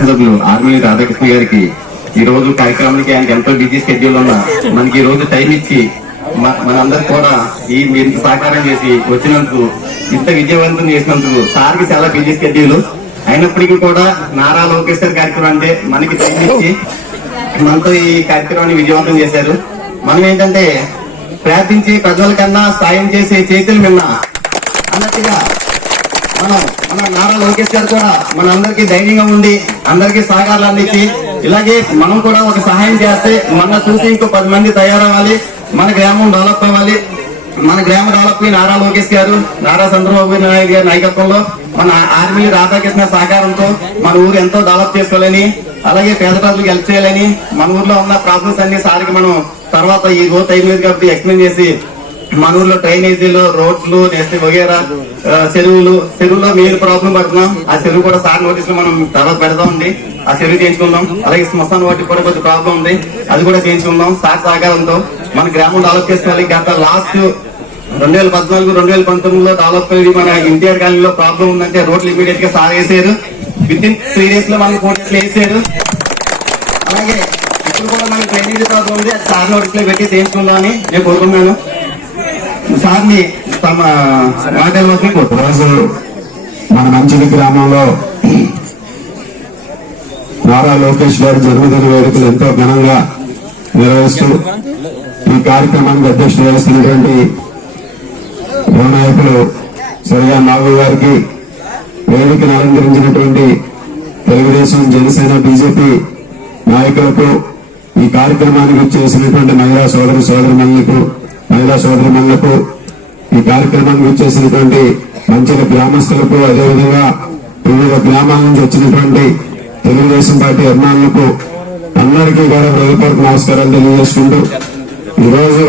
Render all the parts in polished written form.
శాసనసభ్యులు ఆర్మీ రాధాకృష్ణ గారికి ఈ రోజు కార్యక్రమానికి ఆయనకి ఎంతో బిజీ షెడ్యూల్ ఉన్నా మనకి ఈ రోజు టైం ఇచ్చి మనందరూ కూడా మీరు సహకారం చేసి వచ్చినందుకు ఇంత విజయవంతం చేసినందుకు సార్కి చాలా బిజీ షెడ్యూల్ అయినప్పటికీ కూడా నారా లోకేష్ గారి కార్యక్రమం అంటే మనకి టైం ఇచ్చి మనతో ఈ కార్యక్రమాన్ని విజయవంతం చేశారు. మనం ఏంటంటే ప్రార్థించి ప్రజల కన్నా సాయం చేసే చేతులు విన్నా అన్నట్టుగా మన నారా లోకేష్ గారు కూడా మనందరికీ ధైర్యంగా ఉండి అందరికీ సహకారాలు అందించి ఇలాగే మనం కూడా ఒక సహాయం చేస్తే మన చూసి ఇంకో 10 మంది తయారవ్వాలి, మన గ్రామం డెవలప్ అవ్వాలి. మన గ్రామం డెవలప్ నారా లోకేష్ గారు, నారా చంద్రబాబు నాయుడు గారి నాయకత్వంలో మన ఆర్మీ రాధాకృష్ణ సహకారంతో మన ఊరు ఎంతో డెవలప్ చేసుకోవాలని, అలాగే పేద ప్రజలకు హెల్ప్ చేయాలని, మన ఊర్లో ఉన్న ప్రాబ్లమ్స్ అన్ని సారికి మనం తర్వాత ఈ రోజు టైం లేదు కాబట్టి ఎక్స్ప్లెయిన్ చేసి మన ఊర్లో డ్రైనేజీలు, రోడ్లు, నెక్స్ట్ వగేరా చెరువులో మెయిన్ ప్రాబ్లం పడుతున్నాం. ఆ చెరువు కూడా సార్ నోటీస్ లో మనం తర్వాత పెడదామండి. ఆ చెరువు చేయించుకుందాం. అలాగే శ్మశాన వాటికి కూడా కొద్ది ప్రాబ్లం ఉంది, అది కూడా చేయించుకుందాం. సార్ సహకారంతో మన గ్రామం డెవలప్ చేసుకోవాలి. గత లాస్ట్ 2014-2019లో డెవలప్ అయ్యి మన ఎన్టీఆర్ కాలనీలో ప్రాబ్లం ఉందంటే రోడ్లు ఇమీడియట్ గా సార్ వేసారు. విత్ ఇన్ 3 days లో మనకి 4 days వేసారు. అలాగే ఇప్పుడు కూడా మనకి డ్రైనేజీ ప్రాబ్లం ఉంది, అది సార్ నోటీస్ లో పెట్టి చేయించుకుందాం అని నేను కోరుకున్నాను. సార్ని తమ మాటల్లోకి రోజు మన మంచిలి గ్రామంలో నారా లోకేష్ గారి జన్మదిన వేడుకలు ఎంతో ఘనంగా నిర్వహిస్తూ ఈ కార్యక్రమానికి అధ్యక్షత వహిస్తున్నటువంటి యువ నాయకులు సరిగా నాగు గారికి, వేదికను అలంకరించినటువంటి తెలుగుదేశం, జనసేన, బీజేపీ నాయకులకు, ఈ కార్యక్రమానికి వచ్చేసినటువంటి మహిళా సోదరిమణులకు, ఈ కార్యక్రమానికి వచ్చేసినటువంటి మంచిల గ్రామస్తులకు, అదేవిధంగా వివిధ గ్రామాల నుంచి వచ్చినటువంటి తెలుగుదేశం పార్టీ అభిమానులకు అందరికీ కూడా హృదయపూర్వక నమస్కారాలు తెలియజేసుకుంటూ ఈరోజు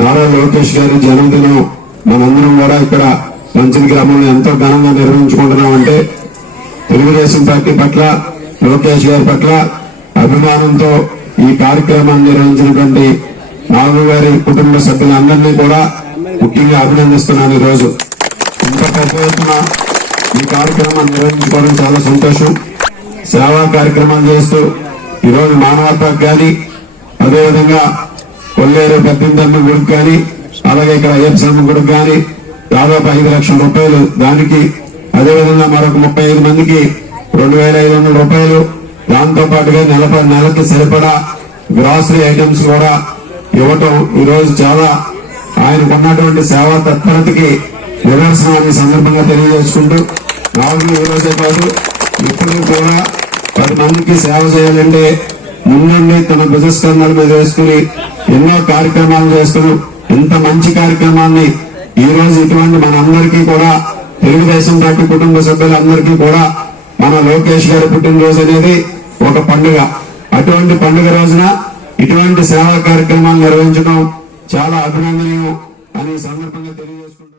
నారా లోకేష్ గారి జన్మదినం మనందరం కూడా ఇక్కడ మంచిలి గ్రామంలో ఎంతో ఘనంగా నిర్వహించుకుంటున్నామంటే తెలుగుదేశం పార్టీ పట్ల, లోకేష్ గారి పట్ల అభిమానంతో ఈ కార్యక్రమాన్ని నిర్వహించినటువంటి నాగు గారి కుటుంబ సభ్యులందరినీ కూడా ముఖ్యంగా అభినందిస్తున్నాను. ఈరోజు ఇంత పెద్ద ఎత్తున ఈ కార్యక్రమాన్ని నిర్వహించుకోవడం చాలా సంతోషం. సేవా కార్యక్రమాలు చేస్తూ ఈరోజు మానవత్వకు కానీ, అదేవిధంగా కొల్లేరు పెద్దంతమ్మ గుడికి కానీ, అలాగే ఇక్కడ అయ్యప్ప గుడికి కానీ దాదాపు 5 లక్షల రూపాయలు దానికి, అదేవిధంగా మరొక 35 మందికి 2,500 రూపాయలు, దాంతో పాటుగా నెలకి సరిపడా గ్రాసరీ ఐటమ్స్ కూడా ఇవ్వటం ఈరోజు చాలా ఆయనకు ఉన్నటువంటి సేవా తత్పరతకి నిదర్శనాన్ని సందర్భంగా తెలియజేసుకుంటూ, నాలుగు ఈ రోజే కాదు ఇప్పుడు కూడా 10 మందికి సేవ చేయాలంటే ముందుండి తన భుజస్కంధాల మీద వేసుకుని ఎన్నో కార్యక్రమాలు చేస్తూ ఇంత మంచి కార్యక్రమాన్ని ఈ రోజు ఇటువంటి మనందరికీ కూడా తెలుగుదేశం పార్టీ కుటుంబ సభ్యులందరికీ కూడా మన లోకేష్ గారి పుట్టినరోజు అనేది ఒక పండుగ. అటువంటి పండుగ రోజున ఇటువంటి సేవా కార్యక్రమాలు నిర్వహించడం చాలా అభినందనీయం అని సందర్భంగా తెలియజేసుకుంటున్నాను.